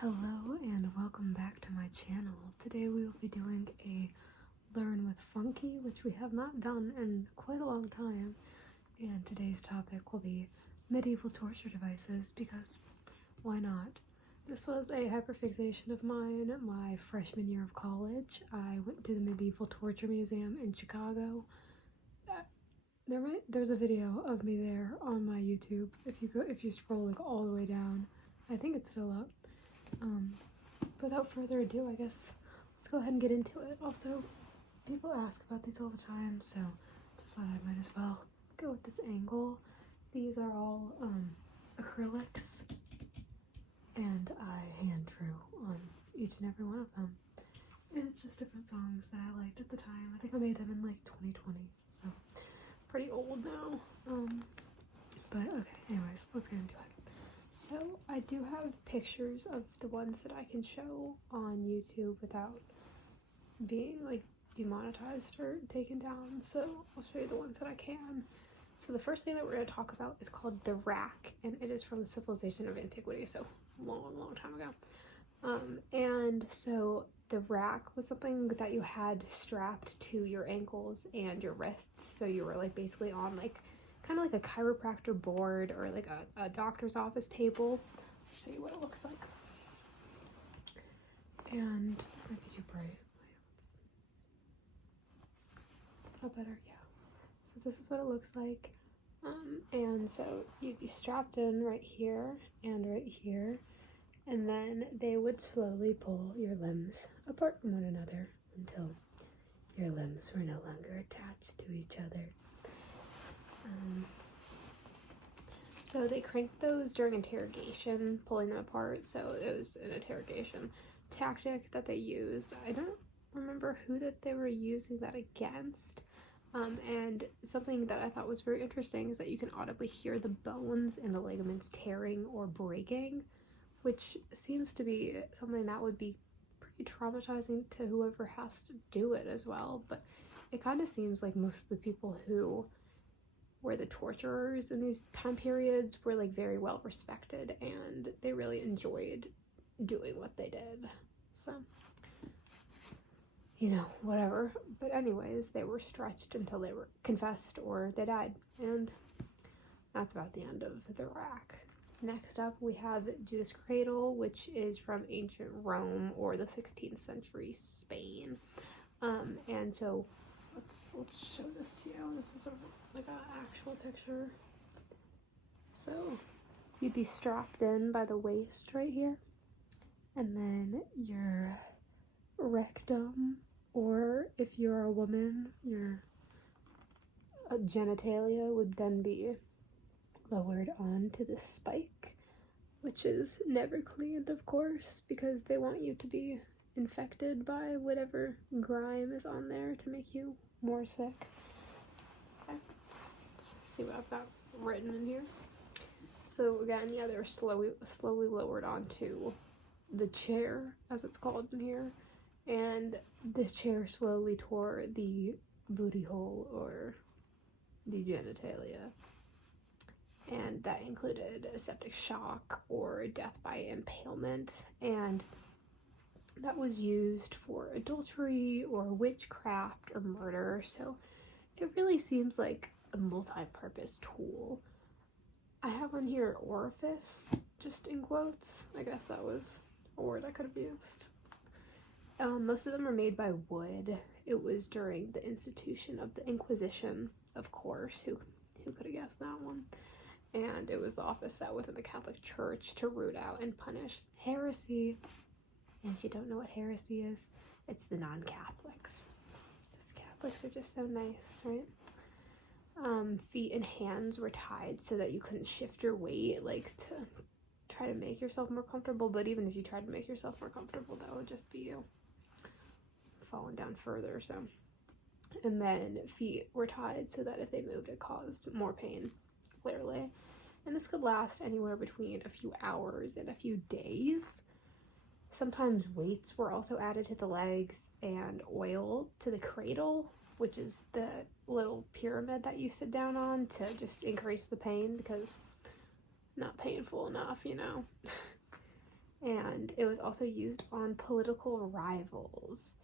Hello and welcome back to my channel. Today we will be doing a Learn with Funky, which we have not done in quite a long time. And today's topic will be medieval torture devices, because why not? This was a hyperfixation of mine my freshman year of college. I went to the Medieval Torture Museum in Chicago. There's a video of me there on my YouTube. If you scroll like all the way down, I think it's still up. Without further ado, I guess let's go ahead and get into it. Also, people ask about these all the time, so just thought I might as well go with this angle. These are all acrylics, and I hand drew on each and every one of them. And it's just different songs that I liked at the time. I think I made them in like 2020, so pretty old now. But okay, anyways, let's get into it. So I do have pictures of the ones that I can show on YouTube without being like demonetized or taken down, so I'll show you the ones that I can. So the first thing that we're going to talk about is called the rack, and it is from the civilization of antiquity, so long time ago. And so the rack was something that you had strapped to your ankles and your wrists, so you were like basically on like kind of like a chiropractor board or like a doctor's office table. I'll show you what it looks like. And this might be too bright. Is that better? Yeah. So this is what it looks like. And so you'd be strapped in right here and right here, and then they would slowly pull your limbs apart from one another until your limbs were no longer attached to each other. So they cranked those during interrogation, pulling them apart, so it was an interrogation tactic that they used. I don't remember who that they were using that against. And something that I thought was very interesting is that you can audibly hear the bones and the ligaments tearing or breaking, which seems to be something that would be pretty traumatizing to whoever has to do it as well. But it kind of seems like most of the people who were the torturers in these time periods were like very well respected, and they really enjoyed doing what they did. So, you know, whatever. But anyways, they were stretched until they were confessed or they died, and that's about the end of the rack. Next up, we have Judas cradle, which is from ancient Rome or the 16th century Spain. And so let's show this to you. This is like an actual picture. So you'd be strapped in by the waist right here, and then your rectum, or if you're a woman, your genitalia would then be lowered onto the spike, which is never cleaned, of course, because they want you to be infected by whatever grime is on there to make you more sick. Okay, let's see what I've got written in here. So again, yeah, they were slowly lowered onto the chair, as it's called in here, and the chair slowly tore the booty hole or the genitalia, and that included a septic shock or death by impalement, and that was used for adultery or witchcraft or murder. So it really seems like a multi-purpose tool. I have on here orifice, just in quotes. I guess that was a word I could have used. Most of them are made by wood. It was during the institution of the Inquisition, of course. Who could have guessed that one? And it was the office set within the Catholic Church to root out and punish heresy. And if you don't know what heresy is, it's the non-Catholics. Because Catholics are just so nice, right? Feet and hands were tied so that you couldn't shift your weight, like to try to make yourself more comfortable. But even if you tried to make yourself more comfortable, that would just be you falling down further. So, and then feet were tied so that if they moved, it caused more pain, clearly. And this could last anywhere between a few hours and a few days. Sometimes weights were also added to the legs and oil to the cradle, which is the little pyramid that you sit down on, to just increase the pain, because not painful enough, you know. And it was also used on political rivals.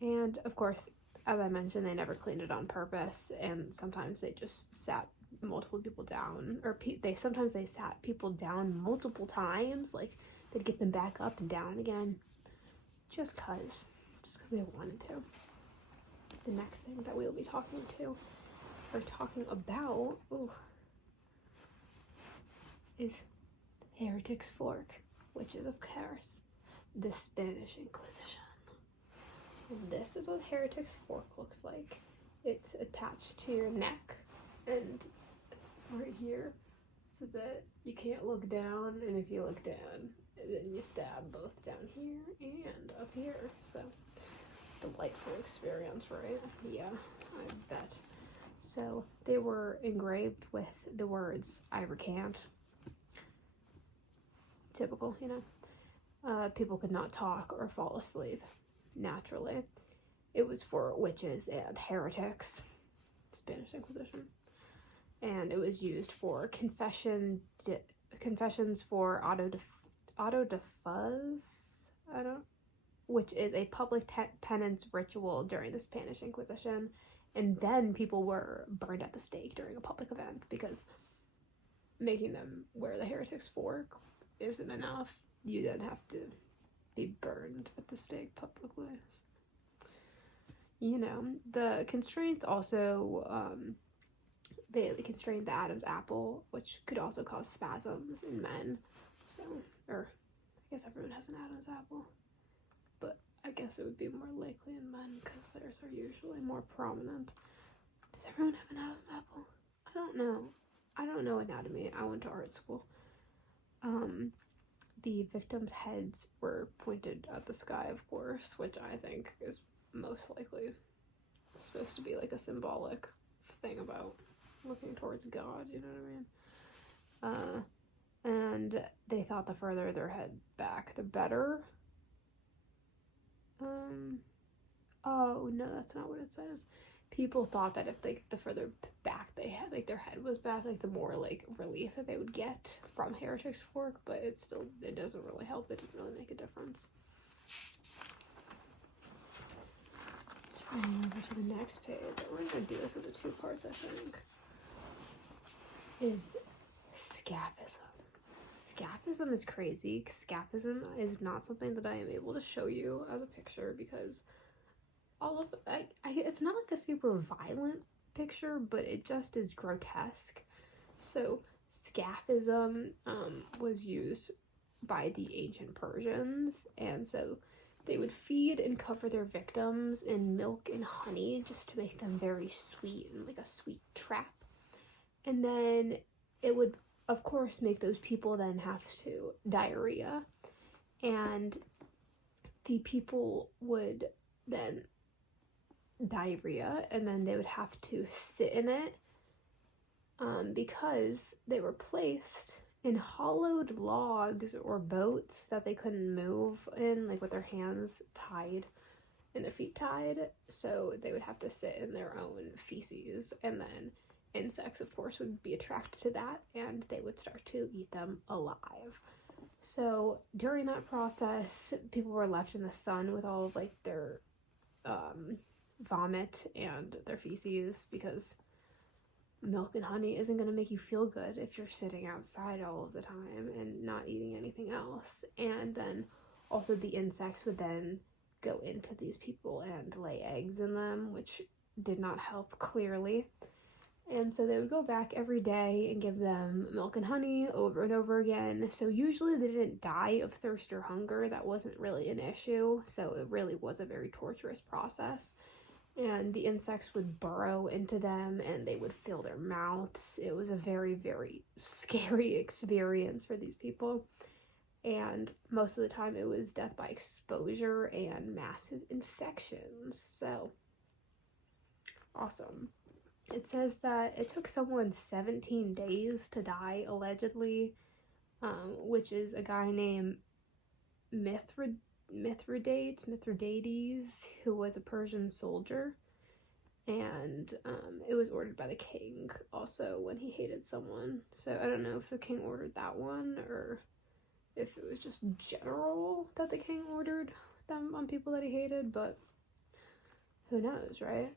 And of course, as I mentioned, they never cleaned it on purpose, and sometimes they just sat multiple people down, or sometimes they sat people down multiple times, like they'd get them back up and down again, just cause they wanted to. The next thing that we will be talking about is heretic's fork, which is of course the Spanish Inquisition. And this is what heretic's fork looks like. It's attached to your neck, and it's right here so that you can't look down, and if you look down, then you stab both down here and up here. So delightful experience, right? Yeah, I bet. So they were engraved with the words, "I recant." Typical, you know. People could not talk or fall asleep naturally. It was for witches and heretics, Spanish Inquisition. And it was used for confessions for auto de fuz, which is a public penance ritual during the Spanish Inquisition. And then people were burned at the stake during a public event, because making them wear the heretic's fork isn't enough. You then have to be burned at the stake publicly. You know, the constraints also, they constrained the Adam's apple, which could also cause spasms in men. So, or I guess everyone has an Adam's apple, but I guess it would be more likely in men because theirs are usually more prominent. Does everyone have an Adam's apple? I don't know. I don't know anatomy. I went to art school. The victims' heads were pointed at the sky, of course, which I think is most likely supposed to be like a symbolic thing about looking towards God, you know what I mean? And they thought the further their head back, the better. Oh, no, that's not what it says. People thought that if the further back they had, like their head was back, like the more like relief that they would get from heretic's fork, but it doesn't really help. It doesn't really make a difference. Let's move over to the next page. We're gonna do this into two parts, I think. Is scaphism. Scaphism is crazy. Scaphism is not something that I am able to show you as a picture because it's not like a super violent picture, but it just is grotesque. So scaphism was used by the ancient Persians, and so they would feed and cover their victims in milk and honey just to make them very sweet and like a sweet trap. And then it would, of course, make those people then have to diarrhea, and the people would then diarrhea, and then they would have to sit in it because they were placed in hollowed logs or boats that they couldn't move in, like with their hands tied and their feet tied. So they would have to sit in their own feces, and then insects, of course, would be attracted to that, and they would start to eat them alive. So during that process, people were left in the sun with all of like their vomit and their feces, because milk and honey isn't going to make you feel good if you're sitting outside all of the time and not eating anything else. And then also the insects would then go into these people and lay eggs in them, which did not help, clearly. And so they would go back every day and give them milk and honey over and over again. So usually they didn't die of thirst or hunger. That wasn't really an issue. So it really was a very torturous process. And the insects would burrow into them and they would fill their mouths. It was a very, very scary experience for these people. And most of the time it was death by exposure and massive infections. So, awesome. It says that it took someone 17 days to die, allegedly, which is a guy named Mithridates, who was a Persian soldier, and it was ordered by the king also when he hated someone. So I don't know if the king ordered that one or if it was just general that the king ordered them on people that he hated, but who knows, right?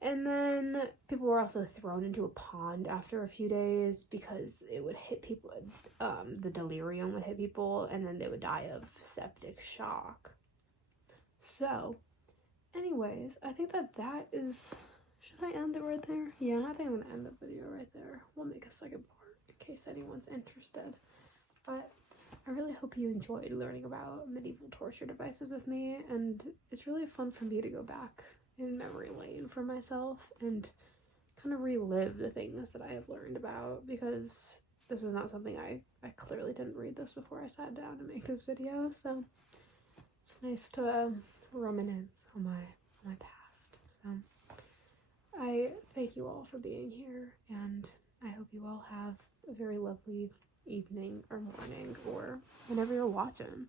And then people were also thrown into a pond after a few days because it would hit people, the delirium would hit people, and then they would die of septic shock. So, anyways, I think that is, should I end it right there? Yeah, I think I'm gonna end the video right there. We'll make a second part in case anyone's interested. But I really hope you enjoyed learning about medieval torture devices with me, and it's really fun for me to go back in memory lane for myself and kind of relive the things that I have learned about, because this was not something I clearly didn't read this before I sat down to make this video, so it's nice to reminisce on my past. So I thank you all for being here, and I hope you all have a very lovely evening or morning or whenever you're watching.